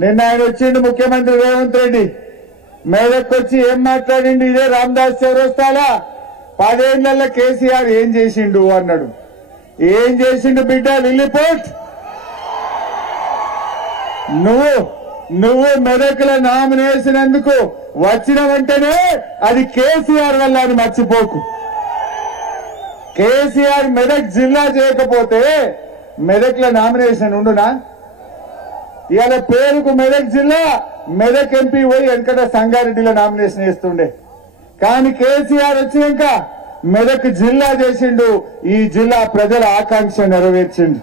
నిన్న ఆయన వచ్చిండు ముఖ్యమంత్రి రేవంత్ రెడ్డి మేరకు వచ్చి ఏం మాట్లాడిండు? ఇదే రామదాస్ చౌరస్తాలా 10 ఏళ్ల కేసీఆర్ ఏం చేసిండు అన్నాడు. ఏం చేసిండు బిడ్డ లిల్లీపోట్? నువ్వు మెదక్ల నామినేసినందుకు వచ్చిన వెంటనే అది కేసీఆర్ వల్ల అని మర్చిపోకు. కేసీఆర్ మెదక్ జిల్లా చేయకపోతే మెదక్ల నామినేషన్ ఉండునా? ఇవాళ పేరుకు మెదక్ జిల్లా, మెదక్ ఎంపీ పోయి వెంకట సంగారెడ్డిలో నామినేషన్ వేస్తుండే. కానీ కేసీఆర్ వచ్చినాక మెదక్ జిల్లా చేసిండు. ఈ జిల్లా ప్రజల ఆకాంక్ష నెరవేర్చిండు.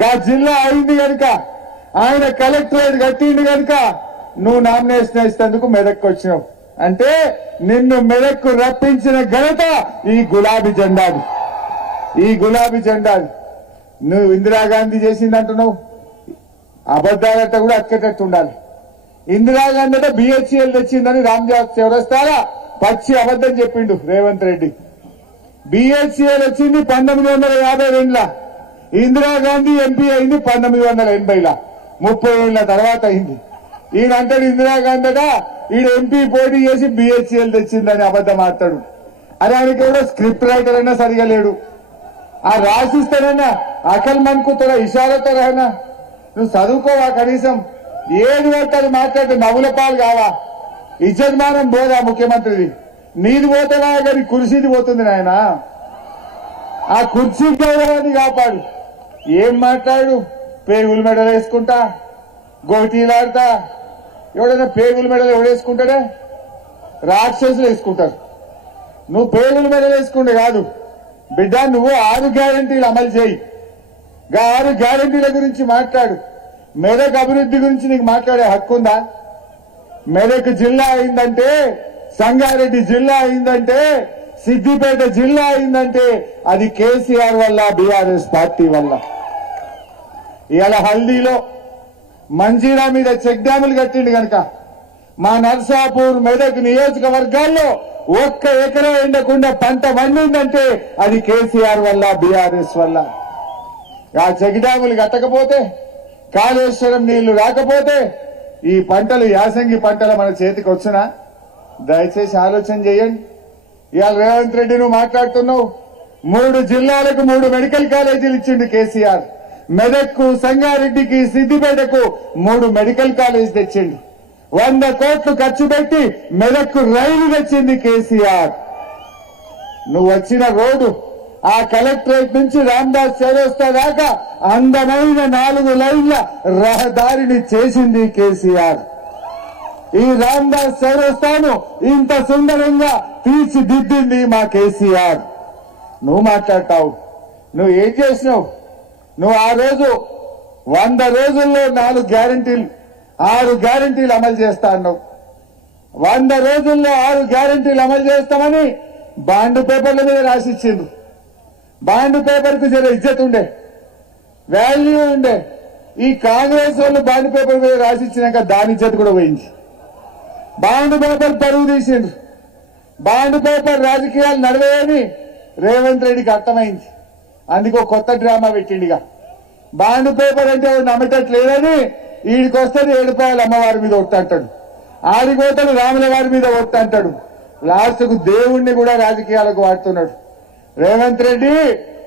గా జిల్లా అయింది కనుక, ఆయన కలెక్టరేట్ కట్టిండు కనుక నువ్వు నామినేషన్ ఇస్తేందుకు మెదక్కు వచ్చినావు. అంటే నిన్ను మెదక్కు రప్పించిన ఘనత ఈ గులాబీ జెండాది. ఈ గులాబీ జెండాది. నువ్వు ఇందిరాగాంధీ చేసింది అంటున్నావు. అబద్దాలట కూడా అక్కేటట్టు ఉండాలి. ఇందిరాగాంధీ అంటే బిహెచ్ఎల్ తెచ్చిందని రామదాస్ చౌరస్తాలా పచ్చి అబద్దం చెప్పిండు రేవంత్ రెడ్డి. బిహెచ్ఎల్ వచ్చింది 1952లా. ఇందిరాగాంధీ ఎంపీ అయింది 1980లా. 30 ఏళ్ల తర్వాత అయింది. ఈయన అంటాడు ఇందిరాగాంధీ ఈయన ఎంపీ పోటీ చేసి బిహెచ్ఎల్ తెచ్చిందని అబద్దం ఆడతాడు. అరే ఆయనకి ఎవరో స్క్రిప్ట్ రైటర్ అయినా సరిగా లేడు. ఆ రాసిస్తానన్నా అకల్ మనుకుతారా ఇషారతో రానా? నువ్వు చదువుకోవా కనీసం? ఏది పడతాడు మాట్లాడితే నవ్వుల పాలు కావా? ఇజ్జతమానం పోదా ముఖ్యమంత్రిది? నీది పోతావా కానీ కుర్చీది పోతుంది నాయన. ఆ కుర్చీ గౌరవాన్ని కాపాడు. ఏం మాట్లాడు? పేగుల మెడలు వేసుకుంటా, గోటీలాడతా. ఎవడైనా పేగుల మెడలు ఎవడేసుకుంటాడే? రాక్షసులు వేసుకుంటారు. నువ్వు పేగుల మెడలు వేసుకుంటే కాదు బిడ్డ, నువ్వు 6 గ్యారంటీలు అమలు చేయి. 6 గ్యారంటీల గురించి మాట్లాడు. మెదక్ అభివృద్ధి గురించి నీకు మాట్లాడే హక్కు ఉందా? మెదక్ జిల్లా అయిందంటే, సంగారెడ్డి జిల్లా అయిందంటే, సిద్దిపేట జిల్లా అయిందంటే అది కేసీఆర్ వల్ల, బీఆర్ఎస్ పార్టీ వల్ల. ఇవాళ హల్దీలో మంజీరా మీద చెక్ డ్యాములు కట్టిండు కనుక మా నర్సాపూర్ మెదక్ నియోజకవర్గాల్లో 1 ఎకరా ఎండకుండా పంట పండిందంటే అది కేసీఆర్ వల్ల, బీఆర్ఎస్ వల్ల. ఆ చెక్ డ్యాములు కట్టకపోతే, కాళేశ్వరం నీళ్లు రాకపోతే ఈ పంటలు, యాసంగి పంటలు మన చేతికి వచ్చునా? దయచేసి ఆలోచన చేయండి. ఇవాళ రేవంత్ రెడ్డి నువ్వు మాట్లాడుతున్నావు. 3 జిల్లాలకు 3 మెడికల్ కాలేజీలు ఇచ్చిండు కేసీఆర్. మెదక్కు, సంగారెడ్డికి, సిద్దిపేటకు 3 మెడికల్ కాలేజ్ తెచ్చిండు. 100 కోట్లు ఖర్చు పెట్టి మెదక్కు రైలు తెచ్చింది కేసీఆర్. నువ్వు వచ్చిన రోడ్డు ఆ కలెక్టరేట్ నుంచి రామదాస్ చౌరస్తా దాకా అందమైన 4 లైన్ల రహదారిని చేసింది కేసీఆర్. ఈ రామదాస్ చౌరస్తాను ఇంత సుందరంగా తీర్చిదిద్దింది మా కేసీఆర్. నువ్వు మాట్లాడతావు. నువ్వు ఏం చేసినావు? నువ్వు ఆ రోజు 100 రోజుల్లో 4 గ్యారంటీలు, 6 గ్యారంటీలు అమలు చేస్తా అన్నావు. 100 రోజుల్లో 6 గ్యారంటీలు అమలు చేస్తామని బాండ్ పేపర్ల మీద రాసిచ్చిండ్రు. బాండ్ పేపర్ కు జర ఇజ్జత్ ఉండే, వాల్యూ ఉండే. ఈ కాంగ్రెస్ వాళ్ళు బాండ్ పేపర్ మీద రాసిచ్చినాక దాని ఇజ్జత్ కూడా పోయింది. బాండ్ పేపర్ పరువు తీసిండ్రు. బాండ్ పేపర్ రాజకీయాలు నడవేయని రేవంత్ రెడ్డికి అర్థమైంది. అందుకో కొత్త డ్రామా పెట్టిండిగా. బాండ్ పేపర్ అంటే నమ్మటట్లేదని వీడికి వస్తే 7 రూపాయలు అమ్మవారి మీద ఒట్టంటాడు, ఆడిపోతాడు రాముల వారి మీద ఒట్టంటాడు. లాస్ట్ కు దేవుణ్ణి కూడా రాజకీయాలకు వాడుతున్నాడు. రేవంత్ రెడ్డి,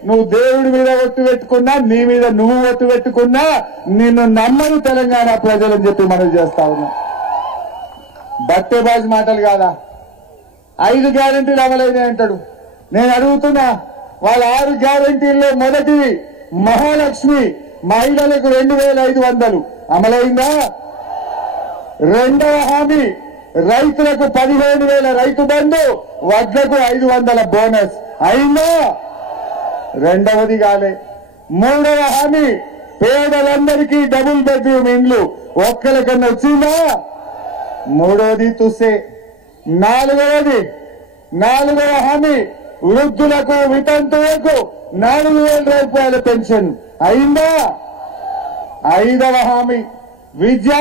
నువ్వు దేవుడి మీద ఒట్టు పెట్టుకున్నా, నీ మీద నువ్వు ఒట్టు పెట్టుకున్నా నిన్ను నమ్మని తెలంగాణ ప్రజలని చెప్పి మనం చేస్తా ఉన్నాం. బట్టేబాజు మాటలు కాదా? 5 గ్యారంటీలు అమలైనాయి అంటాడు. నేను అడుగుతున్నా, వాళ్ళ 6 గ్యారంటీల్లో మొదటిది మహాలక్ష్మి మహిళలకు 2500 అమలైందా? 2వ హామీ రైతులకు 15,000 రైతు బంధు, వడ్లకు 500 బోనస్ అయిందా? 2వది కాలే. 3వ హామీ పేదలందరికీ డబుల్ బెడ్రూమ్ ఇండ్లు ఒక్కరికన్నా వచ్చిందా? 3వది తుస్సే. 4వ హామీ వృద్ధులకు, వితంతువులకు 4,000 రూపాయల పెన్షన్ అయిందా? 5వ హామీ విద్యా